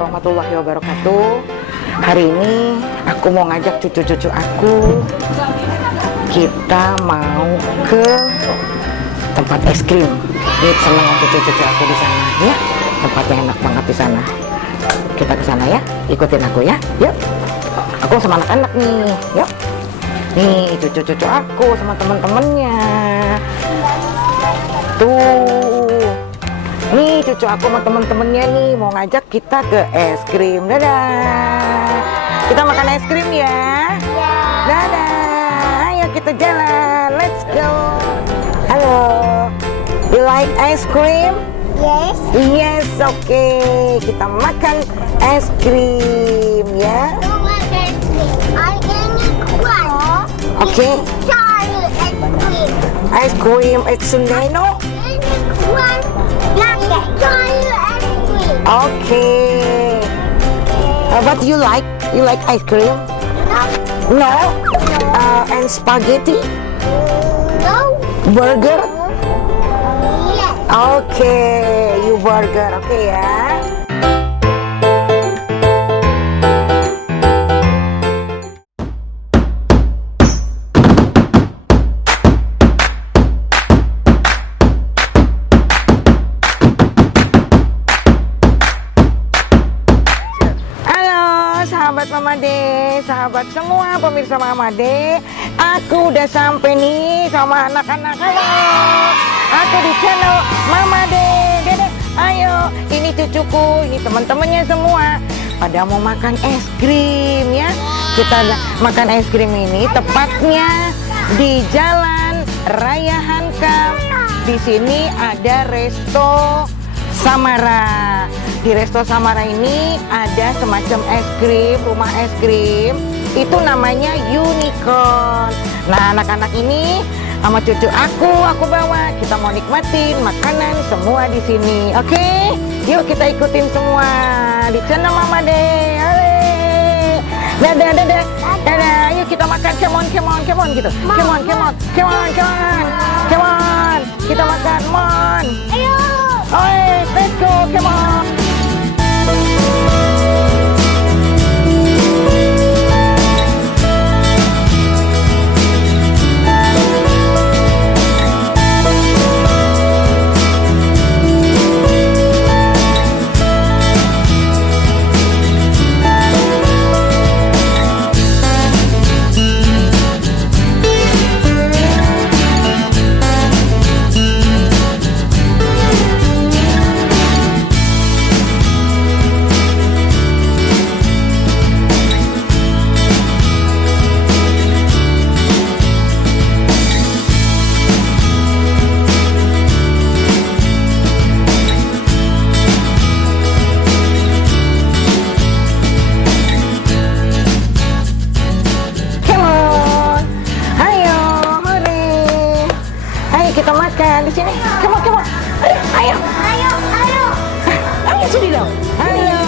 warahmatullahi wabarakatuh. Hari ini aku mau ngajak cucu-cucu aku. Kita mau ke tempat es krim. Ini seneng cucu-cucu aku di sana ya. Tempatnya enak banget di sana. Kita ke sana ya. Ikutin aku ya. Yuk. Aku sama anak-anak nih. Yuk. Nih cucu-cucu aku sama temen-temennya. Tuh. Nih cucu aku sama temen-temennya nih mau ngajak kita ke es krim. Dadah. Kita makan es krim ya. Dadah. Ayo kita jalan. Let's go. Halo. You like ice cream? Yes. Yes, oke. Kita makan es krim ya. Oke. Ice cream it's Suneno. Okay. What you like? You like ice cream? No. And spaghetti? No. Burger? Yes. Okay, you burger. Okay ya. Sahabat Mama De, sahabat semua pemirsa Mama De, aku udah sampai nih sama anak-anak. Halo, aku di channel Mama De. Dede, ayo, ini cucuku, ini teman-temannya semua pada mau makan es krim ya. Kita makan es krim ini tepatnya di Jalan Raya Hankam. Di sini ada Resto Samara. Di Resto Samara ini ada semacam es krim, rumah es krim. Itu namanya Unicorn. Nah, anak-anak ini sama cucu aku bawa. Kita mau nikmatin makanan semua di sini. Oke? Yuk kita ikutin semua di channel Mama De. Dadah, dadah, dadah. Yuk kita makan. Come on gitu. Come on. Kita makan, mon. Ayo. Oi, let's go, come on. Kita makan di sini. Come on. Ayo. Ayo sini dong. Ayo.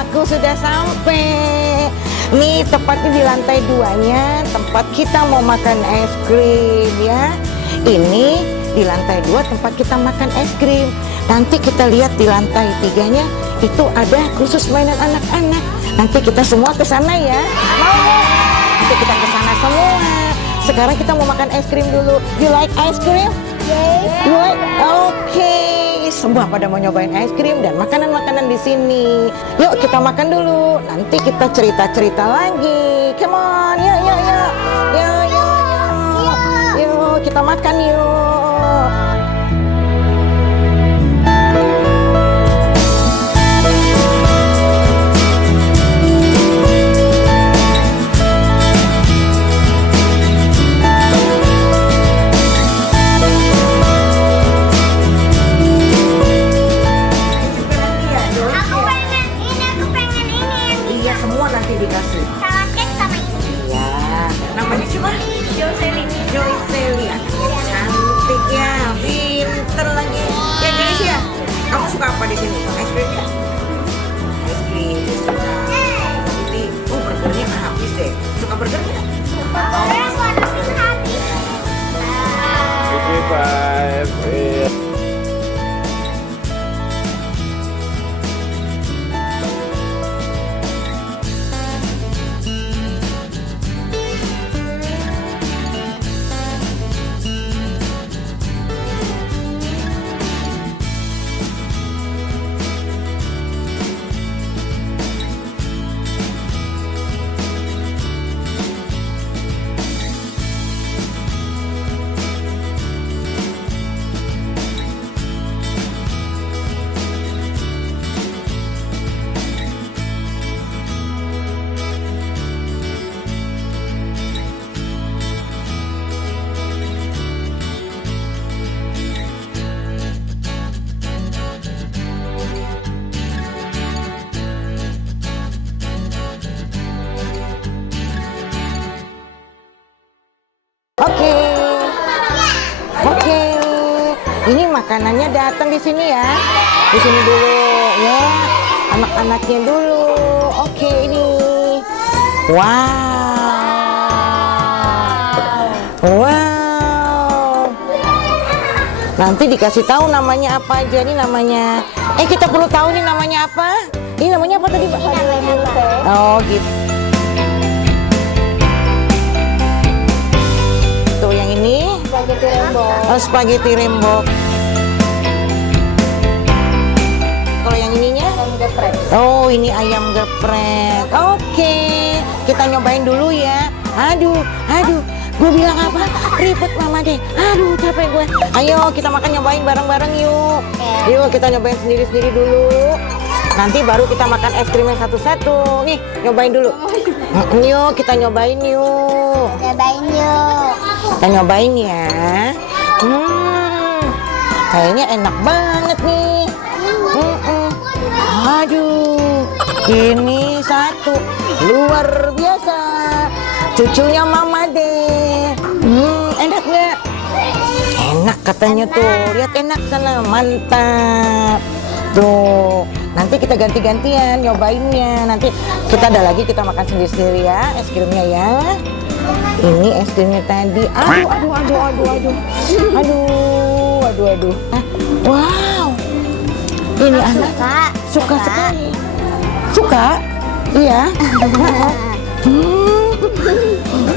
Aku sudah sampai. Nih tepatnya di lantai 2-nya tempat kita mau makan es krim ya. Ini di lantai 2 tempat kita makan es krim. Nanti kita lihat di lantai 3-nya itu ada khusus mainan anak-anak. Nanti kita semua ke sana ya. Mau? Nanti kita ke sana semua. Sekarang kita mau makan es krim dulu. You like ice cream? Yes. You like? Oke. Semua pada mau nyobain es krim dan makanan-makanan di sini. Yuk kita makan dulu. Nanti kita cerita-cerita lagi. Come on, yuk. Yuk kita makan yuk. Nanti dikasih Sama cake sama ini. iya namanya siapa? Jocelyn. Jocelyn cantik ya. makanannya datang di sini ya. Di sini dulu ya. Anak-anaknya dulu. Oke, ini. Wow. Nanti dikasih tahu namanya apa aja. Ini namanya. Kita perlu tahu nih namanya apa. Ini namanya apa tadi, Pak? Oh, gitu. Tuh yang ini. Spaghetti rainbow. Oh, spaghetti rainbow. Kalau yang ininya? Geprek. Oh, ini ayam geprek. Oke, kita nyobain dulu ya. Aduh, gue bilang apa? Ribet mama deh. Aduh, capek gue. Ayo kita makan nyobain bareng-bareng yuk. Yuk kita nyobain sendiri-sendiri dulu. Nanti baru kita makan es krimnya satu-satu. Nih, nyobain dulu. Yuk, kita nyobain yuk. Cobain yuk. Kita nyobain ya. Kayaknya enak banget nih. Aduh, ini satu luar biasa. Cucunya Mama deh. Enak nggak? Enak katanya tuh. Lihat enak sana, mantap. Tuh, nanti kita ganti-gantian nyobainnya. Nanti kita ada lagi kita makan sendiri-sendiri ya, es krimnya ya. Ini es krimnya tadi. Aduh. Wow. Ini anak suka sekali. Suka? Iya.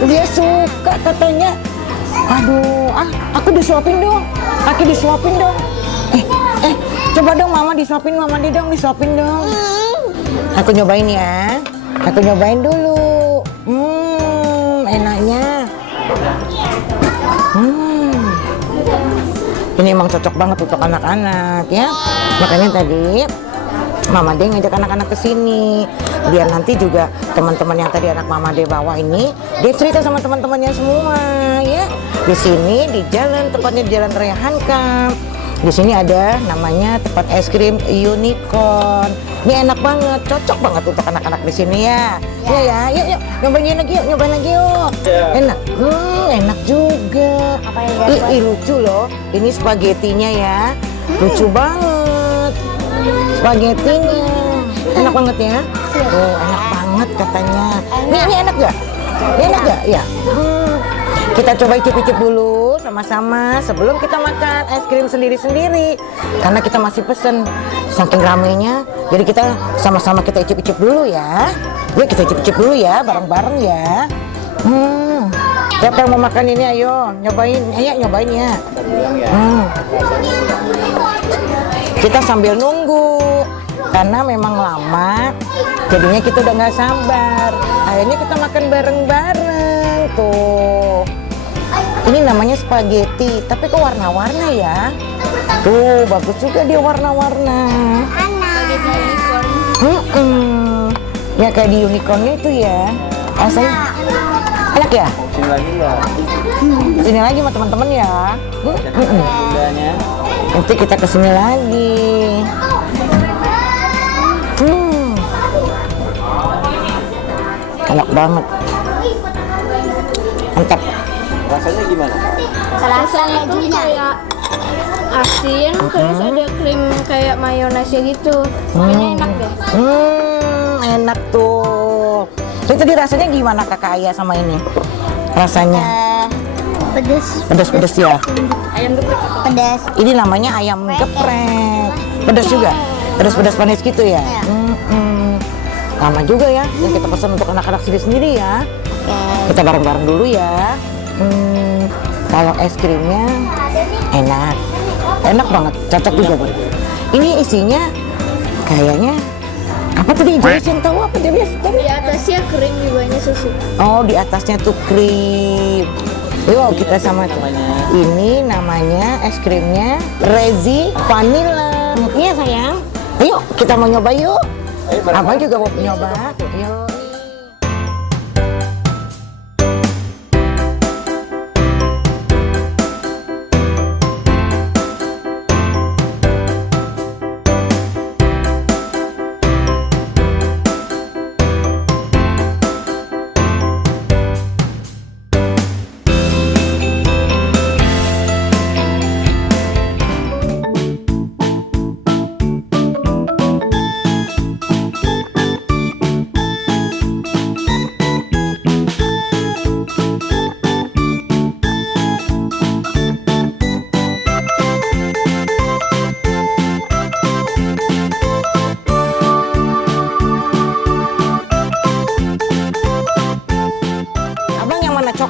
Dia suka katanya. Aduh, aku disuapin dong. Kaki disuapin dong. Coba dong mama disuapin, mama dia dong disuapin dong. Aku nyobain ya. Aku nyobain dulu. Enaknya. Ini emang cocok banget untuk anak-anak ya. Makanya tadi Mama De ngajak anak-anak ke sini. Biar nanti juga teman-teman yang tadi anak Mama De bawa ini, dia cerita sama teman-temannya semua ya. Di sini di jalan, tepatnya di Jalan Raya Hankam. Di sini ada namanya tempat es krim Unicorn. Ini enak banget, cocok banget untuk anak-anak di sini ya. Iya ya, yuk nyobain lagi yuk. Enak, enak juga. Lucu loh. Ini spagettinya ya, lucu banget. Spagettinya, enak banget ya. Oh, enak banget katanya. Ini enak gak? Ini enak gak? Ya. Kita coba icip-icip dulu sama-sama sebelum kita makan es krim sendiri-sendiri. Karena kita masih pesen, saking ramenya. Jadi kita sama-sama kita icip-icip dulu ya. Yuk kita icip-icip dulu ya, bareng-bareng ya. Siapa yang mau makan ini? Ayo, nyobain. Ayo nyobain ya. Kita sambil nunggu. Karena memang lama, jadinya kita udah nggak sabar. Akhirnya kita makan bareng-bareng tuh. Ini namanya spaghetti, tapi kok warna-warna ya? Tuh, bagus juga dia warna-warna. Ya kayak di unicornnya itu ya. Rasanya enak ya? Sini lagi ya. Sini lagi sama teman-teman ya. Nanti kita kesini lagi. Enak banget. Mantap. Rasanya gimana? Rasanya juga kayak asin, terus ada krim kayak mayonesnya gitu. Ini enak deh. Enak tuh. Itu tadi rasanya gimana kakak Ayah sama ini? Rasanya pedas ya. Ayam geprek. pedas. Ini namanya ayam geprek. Pedas juga. Pedas manis gitu ya. Lama juga ya yang kita pesan untuk anak-anak sendiri ya. Kita bareng-bareng dulu ya. Kalau es krimnya enak banget, cocok juga buat. Ini isinya kayaknya apa tadi? Joyce yang tahu apa Joyce? Di atasnya krim, di bawahnya susu. Oh, di atasnya tuh krim. Yuk kita sama tuh. Ini namanya es krimnya Rezi Vanilla. Iya sayang. Ayo kita mau nyoba yuk. Abang juga mau nyoba. Yuk.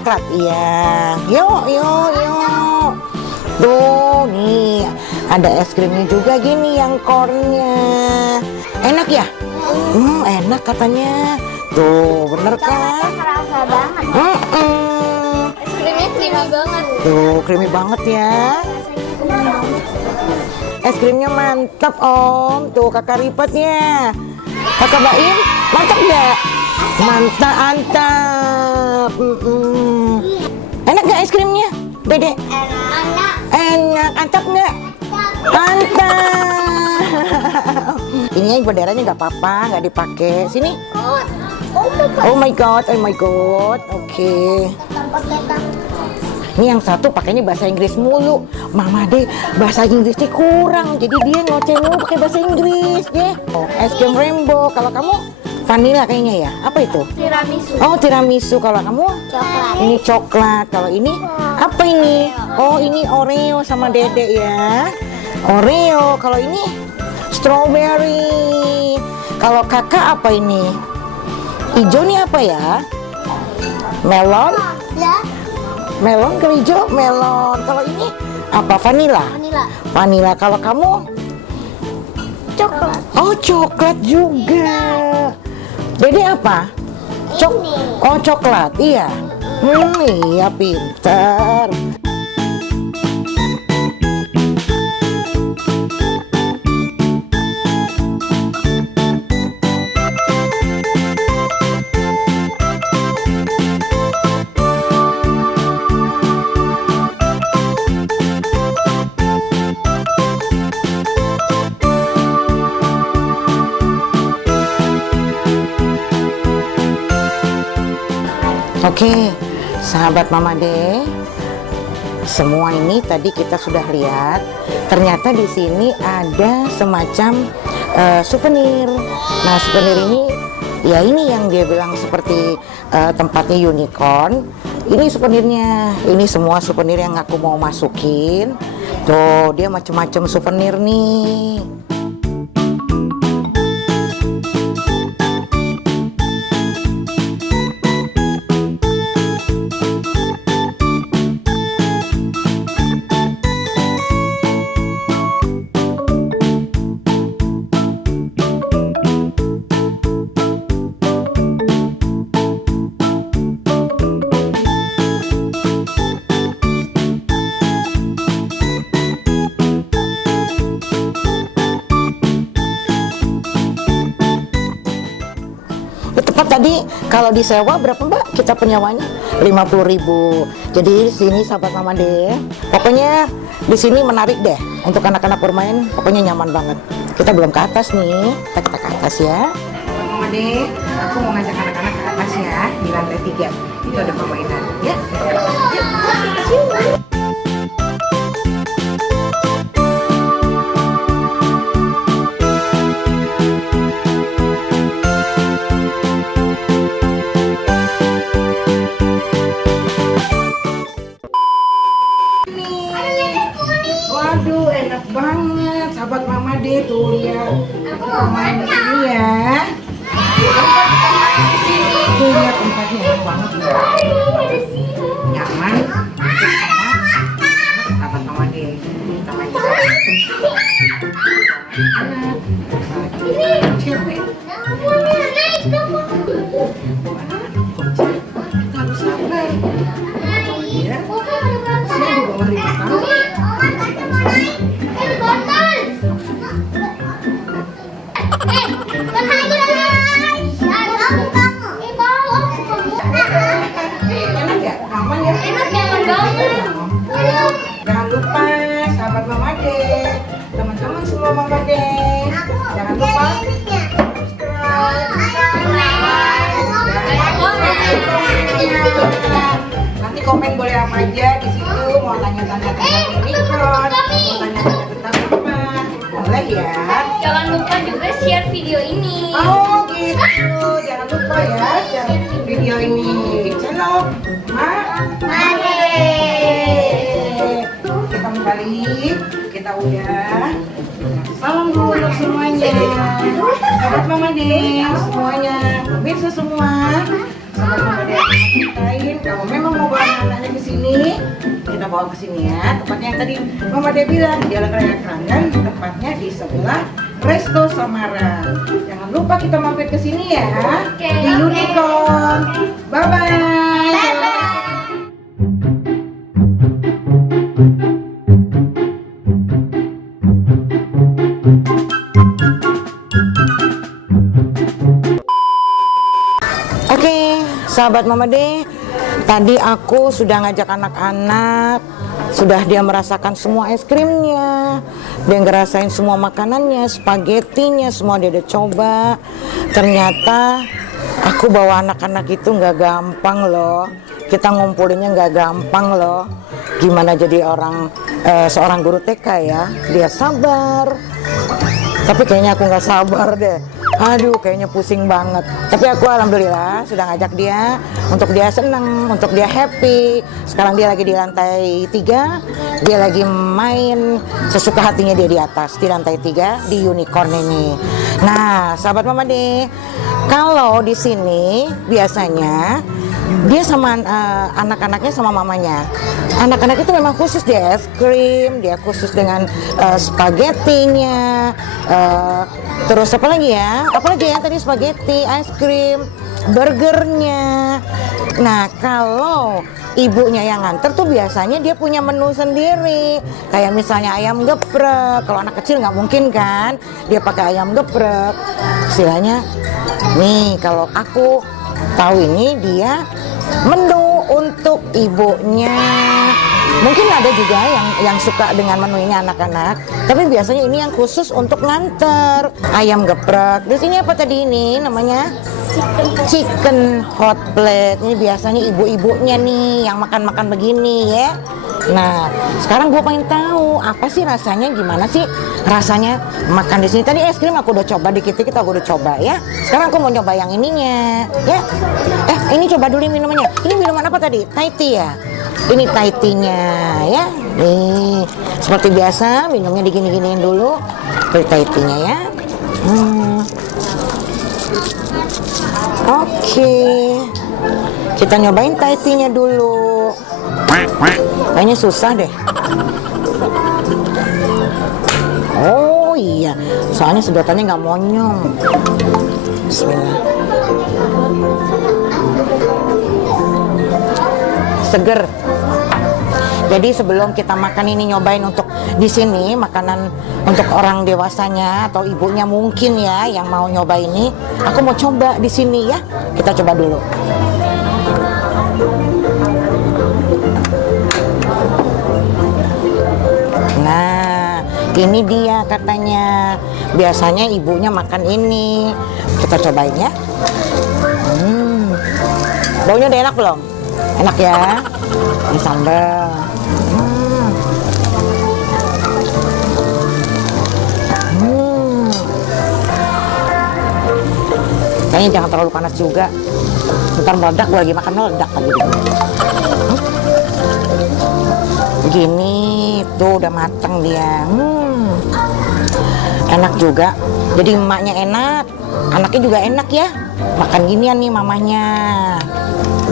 coklat. Iya. Yuk, yuk, yuk. Tuh, nih ada es krimnya juga gini yang cornnya. Enak ya? Enak katanya. Tuh, bener kan? Kerasa banget. Es krimnya creamy banget. Tuh, creamy banget ya. Es krimnya mantap Om. Tuh kakak lipatnya. Kakak Baim, mantap nggak? Mantap, mantap. Enak nggak es krimnya, Dede? Enak, mantap nggak? Mantap. Ini yang benderanya nggak apa-apa, nggak dipakai. Sini. Oh my god, oh my god. Oke. Ini yang satu pakainya bahasa Inggris mulu. Mama deh bahasa Inggrisnya kurang, jadi dia ngoceh mulu pakai bahasa Inggris ya. Oh, es krim rainbow. Kalau kamu vanilla kayaknya ya. Apa itu? Tiramisu. Oh, tiramisu. Kalau kamu? Coklat. Ini coklat. Kalau ini apa ini? Oh, ini Oreo sama Dede ya. Oreo. Kalau ini strawberry. Kalau kakak apa ini? Hijau nih apa ya? Melon? Ya, Melon ke hijau? Melon. Kalau ini apa? Vanilla? vanilla. Vanilla. Kalau kamu? Coklat. Oh, coklat juga. Dede apa? Oh, coklat. Iya. Iya, pintar. Oke, sahabat Mama De, semua ini tadi kita sudah lihat. Ternyata di sini ada semacam souvenir. Nah, souvenir ini, ya ini yang dia bilang seperti tempatnya unicorn. Ini souvenirnya. Ini semua souvenir yang aku mau masukin. Tuh, dia macam-macam souvenir nih. Tempat tadi kalau disewa berapa Mbak? Kita penyewanya 50.000. Jadi di sini sahabat Mama De, pokoknya di sini menarik deh untuk anak-anak bermain. Pokoknya nyaman banget. Kita belum ke atas nih, kita ke atas ya. Mama De, aku mau ngajak anak-anak ke atas ya di lantai 3. Itu ada permainan ya. Waduh, enak banget, sahabat Mama De, tuh lihat. Main di sini ya. Tuh lihat tempatnya enak banget ya. Nyaman. Sahabat Mama De, kita main di sini. Cewek. Kita harus sabar. Ya. Saya di bawah 5 tahun. Enak ya? Aman ya? Nyaman banget. Jangan lupa sahabat Mama De, teman-teman semua Mama De, jangan lupa nanti komen boleh apa aja di situ, mau tanya-tanya tentang unicorn, mau tanya-tanya tentang apa, boleh ya. Jangan lupa juga share video ini. Oh gitu, jangan lupa ya share video ini di channel Made. Kita balik, kita udah. Salam dulu untuk semuanya. Sahabat Mama De semuanya, pemirsa semua. Sahabat Mama Dede ceritain kalau memang mau bawa anak-anaknya ke sini, kita bawa ke sini ya. Tempatnya yang tadi Mama Dede bilang di Jalan Raya Keranggan, tempatnya di sebelah Resto Samara. Jangan lupa kita mampir ke sini ya. Di Unicorn. Bye bye. Oke, sahabat Mama De, tadi aku sudah ngajak anak-anak, sudah dia merasakan semua es krimnya, dia ngerasain semua makanannya, spagettinya, semua dia udah coba. Ternyata aku bawa anak-anak itu nggak gampang loh, kita ngumpulinnya nggak gampang loh. Gimana jadi seorang guru TK ya, dia sabar. Tapi kayaknya aku nggak sabar deh. Aduh, kayaknya pusing banget. Tapi aku alhamdulillah sudah ngajak dia untuk dia senang, untuk dia happy. Sekarang dia lagi di lantai 3. Dia lagi main sesuka hatinya dia di atas di lantai 3 di Unicorn ini. Nah, sahabat Mama De, kalau di sini biasanya dia sama anak-anaknya sama mamanya. Anak-anak itu memang khusus dia es krim, dia khusus dengan spagettinya, terus apa lagi ya? Apalagi ya tadi spaghetti, es krim, burgernya. Nah, kalau ibunya yang nganter tuh biasanya dia punya menu sendiri. Kayak misalnya ayam geprek. Kalau anak kecil nggak mungkin kan dia pakai ayam geprek. Istilahnya, nih kalau aku tahu ini dia menu untuk ibunya. Mungkin ada juga yang suka dengan menu ini anak-anak, tapi biasanya ini yang khusus untuk nganter ayam geprek. Di sini apa tadi ini namanya? Chicken hot plate. Ini biasanya ibu-ibunya nih yang makan-makan begini ya. Nah, sekarang gue pengen tahu apa sih rasanya, gimana sih rasanya makan di sini. Tadi es krim aku udah coba dikit-dikit, aku udah coba ya. Sekarang aku mau nyoba yang ininya, ya. Ini coba dulu minumannya. Ini minuman apa tadi? Thai tea ya. Ini Thai tea-nya ya. Nih, seperti biasa minumnya digini-giniin dulu. Seperti Thai tea-nya ya. Oke. Kita nyobain Thai tea-nya dulu. Kayaknya susah deh. Oh iya, soalnya sedotannya nggak monyong. Bismillah. Seger. Jadi sebelum kita makan ini nyobain untuk di sini makanan untuk orang dewasanya atau ibunya mungkin ya yang mau nyoba ini, aku mau coba di sini ya. Kita coba dulu. Nah, ini dia katanya. Biasanya ibunya makan ini. Kita cobain ya. Baunya udah enak belum? Enak ya. Ini sambal. Kayaknya jangan terlalu panas juga. Ntar meledak, gue lagi makan meledak lagi. Gini, tuh udah mateng dia. Enak juga. Jadi emaknya enak, anaknya juga enak ya. Makan ginian nih mamanya.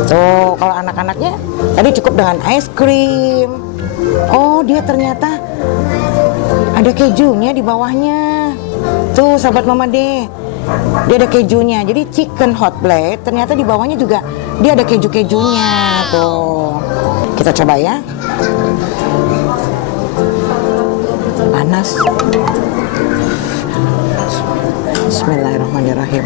Tuh, kalau anak-anaknya tadi cukup dengan es krim. Oh, dia ternyata ada kejunya di bawahnya. Tuh, sahabat Mama De. Dia ada kejunya. Jadi chicken hot plate ternyata di bawahnya juga dia ada keju-kejunya. Tuh. Kita coba ya. Panas. Bismillahirrahmanirrahim.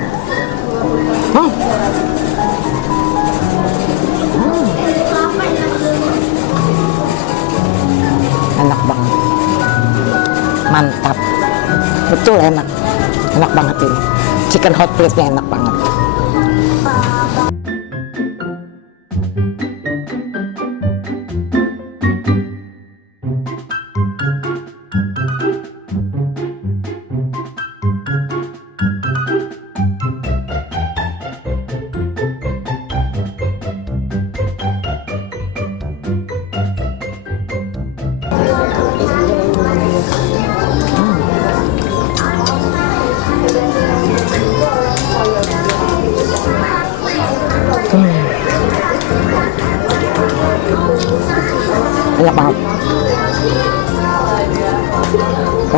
Enak banget. Mantap. Betul enak. Enak banget ini. Chicken hot plate-nya enak banget.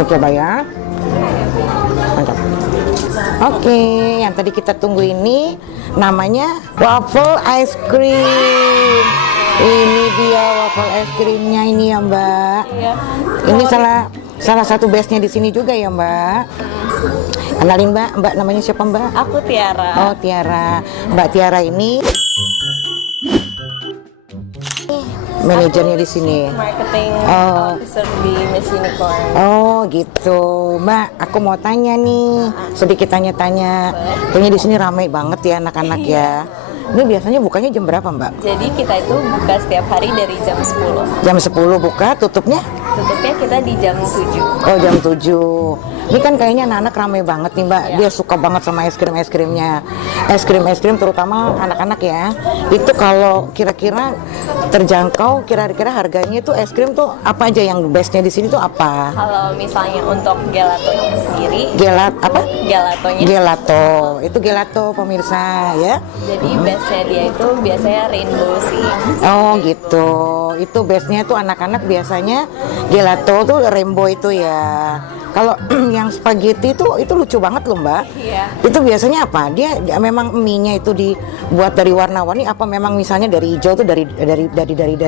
Mau coba ya? Mantap. Oke, yang tadi kita tunggu ini namanya waffle ice cream. Ini dia waffle ice creamnya ini ya Mbak. Iya. Ini salah satu base-nya di sini juga ya Mbak. Kenalin Mbak, Mbak namanya siapa Mbak? Aku Tiara. Oh Tiara, Mbak Tiara ini manajernya di sini. Marketing Oh. officer di Miss Unicorn. Oh gitu, Mbak. Aku mau tanya nih, sedikit tanya-tanya. Kayaknya di sini ramai banget ya anak-anak ya. Ini biasanya bukanya jam berapa Mbak? Jadi kita itu buka setiap hari dari jam 10. Jam 10 buka, tutupnya? Tutupnya kita di jam 7. Oh jam 7. Ini kan kayaknya anak-anak ramai banget nih Mbak. Dia suka banget sama es krimnya. Es krim terutama anak-anak ya. Itu kalau kira-kira terjangkau, kira-kira harganya itu es krim tuh apa aja yang best-nya di sini tuh apa? Kalau misalnya untuk gelatonya sendiri, Apa? gelatonya. Gelato. Itu gelato pemirsa ya. Jadi bestnya dia itu biasanya rainbow sih. Oh gitu. Itu base-nya tuh anak-anak biasanya gelato tuh rainbow itu ya. Kalau yang spaghetti itu lucu banget loh Mbak. Iya. Itu biasanya apa? Dia memang mie-nya itu dibuat dari warna-warni apa memang misalnya dari hijau tuh dari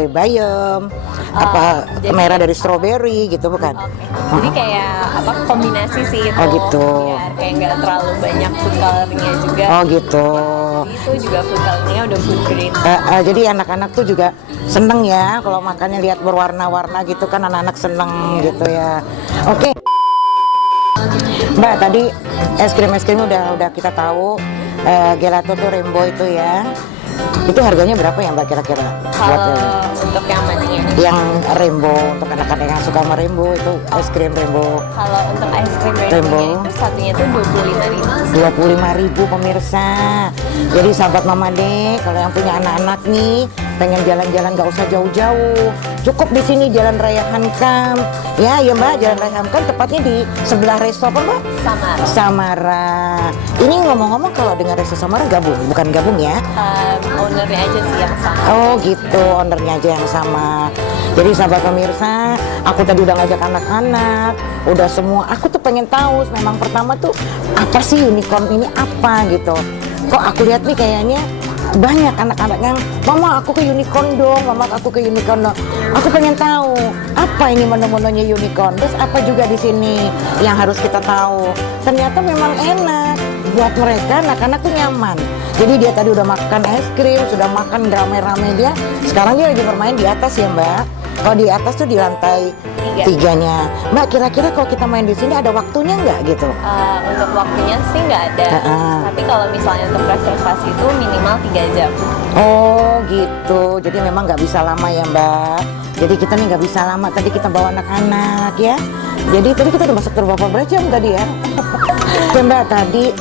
bayam, apa jadi- merah dari strawberry gitu bukan? Jadi kayak apa kombinasi sih itu. Oh, gitu. Biar kayak nggak terlalu banyak food colornya juga. Oh gitu. Itu juga food colornya udah food grade. Jadi anak-anak tuh juga seneng ya kalau makannya lihat berwarna-warna gitu kan anak-anak seneng gitu ya. Oke. Mbak tadi es krim udah kita tahu gelato tuh rainbow itu ya. Itu harganya berapa ya Mbak kira-kira? Kalau untuk yang mananya? Yang rainbow untuk anak-anak yang suka sama rainbow itu es krim rainbow. Kalau untuk ice cream Rainbow. rainbow itu satunya tuh 25.000. 25.000 pemirsa. Jadi sahabat Mama De, kalau yang punya anak-anak nih pengen jalan-jalan gak usah jauh-jauh, cukup di sini Jalan Raya Hankam. Ya Mbak, Jalan Raya Hankam tepatnya di sebelah resto apa Mbak? Samara. Samara. Ini ngomong-ngomong kalau dengan resto Samara bukan gabung ya? Ownernya aja sih yang sama. Oh gitu, ownernya aja yang sama. Jadi sahabat pemirsa, aku tadi udah ngajak anak-anak, udah semua. Aku tuh pengen tahu, memang pertama tuh apa sih unicorn ini apa gitu. Kok aku lihat nih kayaknya banyak anak-anak yang, mama aku ke unicorn dong, mama aku ke unicorn dong. Aku pengen tahu apa ini menu-menunya unicorn. Terus apa juga di sini yang harus kita tahu. Ternyata memang enak buat mereka, anak-anak tuh nyaman. Jadi dia tadi udah makan es krim, sudah makan rame-rame dia. Sekarang dia lagi bermain di atas ya Mbak. Kalau di atas tuh di lantai 3-nya. Mbak kira-kira kalau kita main di sini ada waktunya nggak gitu? Untuk waktunya sih nggak ada. Tapi kalau misalnya untuk reservasi itu minimal 3 jam. Oh gitu. Jadi memang nggak bisa lama ya Mbak. Jadi kita nih nggak bisa lama. Tadi kita bawa anak-anak ya. Jadi tadi kita udah masak berapa jam tadi ya? Oke Mbak, tadi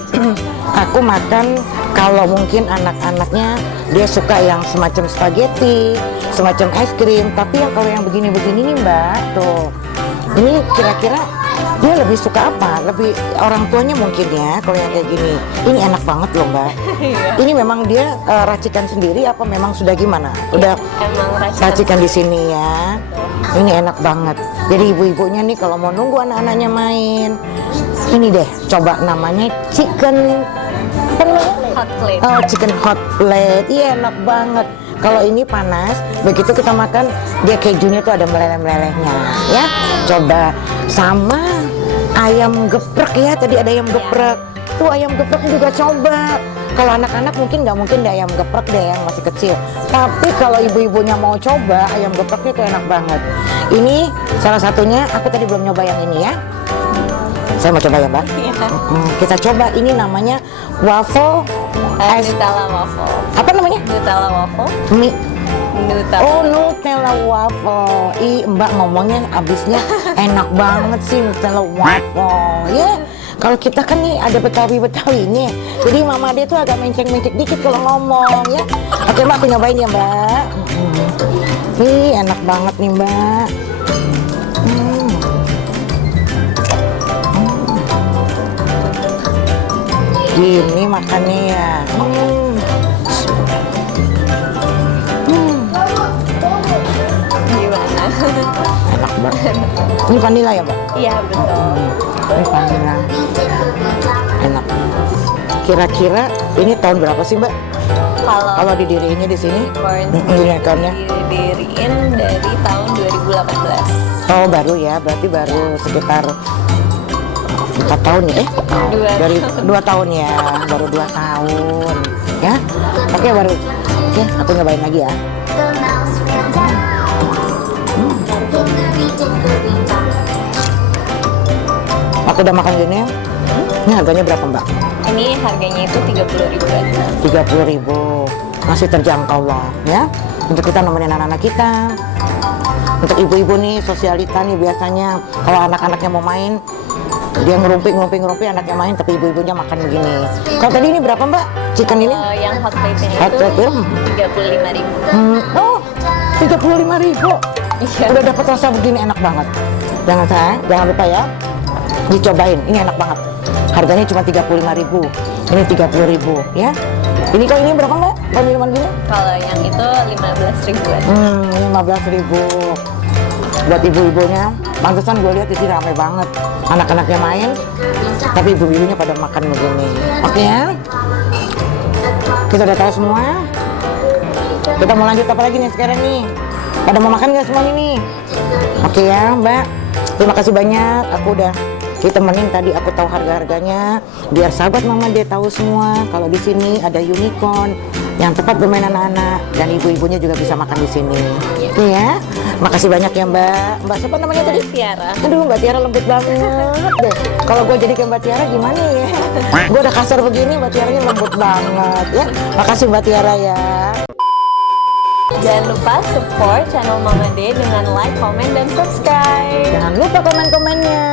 aku makan kalau mungkin anak-anaknya dia suka yang semacam spaghetti, semacam es krim. Tapi yang kalau yang begini-begini nih Mbak, tuh ini kira-kira dia lebih suka apa? Lebih orang tuanya mungkin ya kalau yang kayak gini. Ini enak banget loh Mbak. Ini memang dia racikan sendiri apa memang sudah gimana? Udah Emang racikan di sini ya. Ini enak banget. Jadi ibu-ibunya nih kalau mau nunggu anak-anaknya main, ini deh coba namanya chicken hot plate. Oh, chicken hot plate. Iya enak banget. Kalau ini panas, begitu kita makan dia kejunya tuh ada meleleh-melelehnya ya. Coba sama ayam geprek ya, tadi ada ayam geprek. Tuh ayam geprek juga coba. Kalau anak-anak mungkin nggak mungkin deh ayam geprek deh yang masih kecil. Tapi kalau ibu-ibunya mau coba ayam gepreknya tuh enak banget. Ini salah satunya, aku tadi belum nyoba yang ini ya. Saya mau coba ya Mbak. Kita coba ini namanya waffle Nutella waffle. apa namanya? Nutella waffle. Nutella. Oh Nutella waffle. Ih Mbak ngomongnya abisnya enak banget sih Nutella waffle. Ya kalau kita kan nih ada Betawi-Betawinya. Jadi Mama dia tuh agak menceng-menceng dikit kalau ngomong ya. Oke Mbak aku nyobain ya Mbak. Ih enak banget nih Mbak. Gini makannya ya. Gimana? Enak Mbak. Ini vanilla ya, Mbak? Iya betul. Ini vanilla. Enak. Kira-kira ini tahun berapa sih, Mbak? Kalau didiriinnya di sini? Unicornnya? Didiriin dari tahun 2018. Oh, baru ya. Berarti baru sekitar 4 tahun ya? Dari 2 tahun ya. Baru 2 tahun. Ya? Oke, baru. Oke, aku nyobain lagi ya. Aku udah makan gini. Ini harganya berapa, Mbak? Ini harganya itu 30.000 aja. 30.000. Masih terjangkau lah, ya. Untuk kita nemenin anak-anak kita. Untuk ibu-ibu nih, sosialita nih biasanya kalau anak-anaknya mau main, dia ngerumpi, anaknya main, tapi ibu-ibunya makan begini. Kalau tadi ini berapa, Mbak? Chicken ini? Yang hot plate ini Hot itu plate, 35.000. Oh, 35.000. Iya. Udah dapat rasa begini, enak banget. Jangan lupa ya, dicobain. Ini enak banget. Harganya cuma 35.000. Ini 30.000, ya. Ini kalau ini berapa, Mbak? Kalau minuman gini? Kalau yang itu 15.000 aja. 15.000. Buat ibu-ibunya, pantesan gue lihat di sini ramai banget. Anak-anaknya main, tapi ibu-ibunya pada makan begini. Oke ya? Kita udah tahu semua. Kita mau lanjut apa lagi nih sekarang nih? Pada mau makan nggak semua ini? Oke ya, Mbak. Terima kasih banyak. Aku udah ditemenin tadi, aku tahu harga-harganya. Biar sahabat Mama dia tahu semua. Kalau di sini ada unicorn yang tepat bermain anak-anak dan ibu-ibunya juga bisa makan di sini. Oke ya. Makasih banyak ya, Mbak. Mbak siapa namanya tadi? Tiara. Aduh, Mbak Tiara lembut banget deh. Kalau gue jadi kayak Mbak Tiara gimana ya? Gue udah kasar begini, Mbak Tiaranya lembut banget ya. Makasih Mbak Tiara ya. Jangan lupa support channel Mama D dengan like, comment, dan subscribe. Jangan lupa komen-komennya.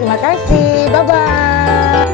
Terima kasih. Bye-bye.